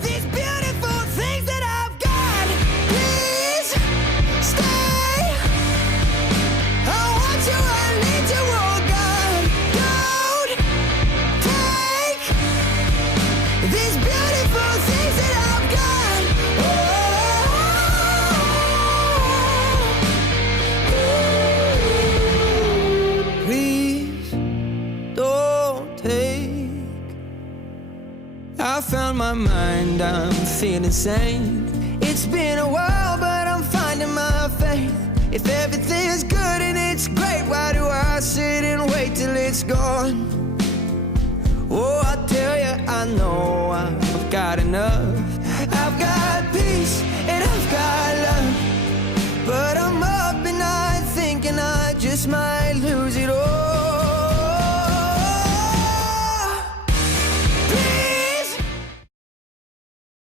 these beautiful things that I've got. Please stay. I want you, I need you, oh God. Don't take these beautiful things that I've got. Please don't take. I found my mind, I'm feeling sane. It's been a while, but I'm finding my faith. If everything's good and it's great, why do I sit and wait till it's gone? Oh, I tell you, I know I've got enough.